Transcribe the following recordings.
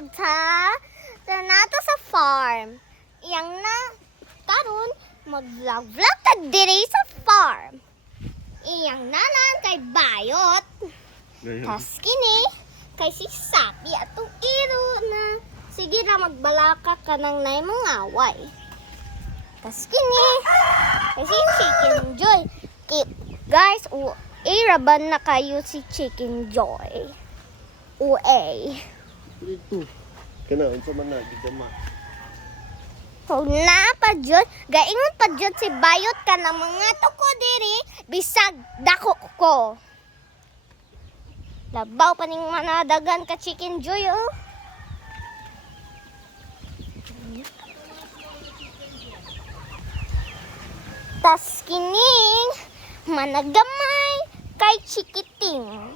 vlog ta. Nato sa farm. Iyang na karon mag-vlog ta diri sa farm. Iyang nanan kay Bayot. Tas kini kay si Sapi atong iro na sige ra magbalaka ka nang nay mong away. Tas kini kay si Chicken Joy. Guys, iraban na kayo si Chicken Joy. UA. Dito. Kana unsa man na gigama. Huwag na pa dyan. Gaingon pa dyan si Bayot ka ng mga tuko diri. Bisag dako ko. Labaw pa ning manadagan ka Chicken Joy oh. Tas kining managamay kay Chikiting.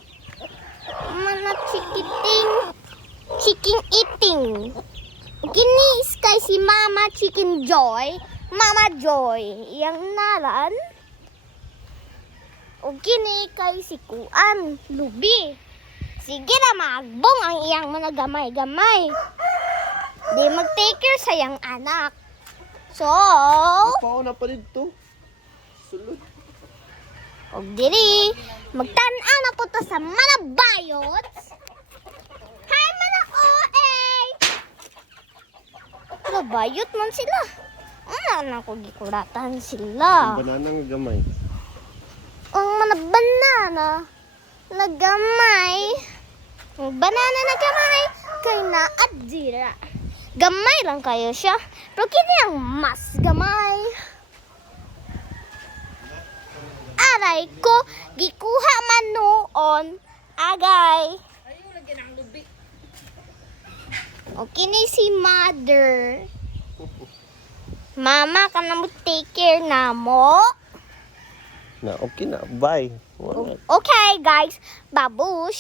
Chikiting. Chicken eating. Kinis kay si Mama Chicken Joy. Mama Joy. Yang naran. O kini kay si Kuan. Lubi. Sige na maagbong ang iyang managamay-gamay. Di mag-take care sa iyang anak. So, Pauna pa dito. Sulod. o diri, magtan-aw na po to sa Manabayot. Hi, Mana OA! Bayot man sila. Ano na ko gikuratan sila. Bananang gamay. Ang mga banana na gamay. Ang banana na gamay kay naadira. Gamay lang kayo siya. Pero kini ang mas gamay. Aray ko, gikuha man noon. Agay. O kini si mother. Mama, ka na mo take care na mo. Na okay na. Bye. Wala. Okay, guys. Babush.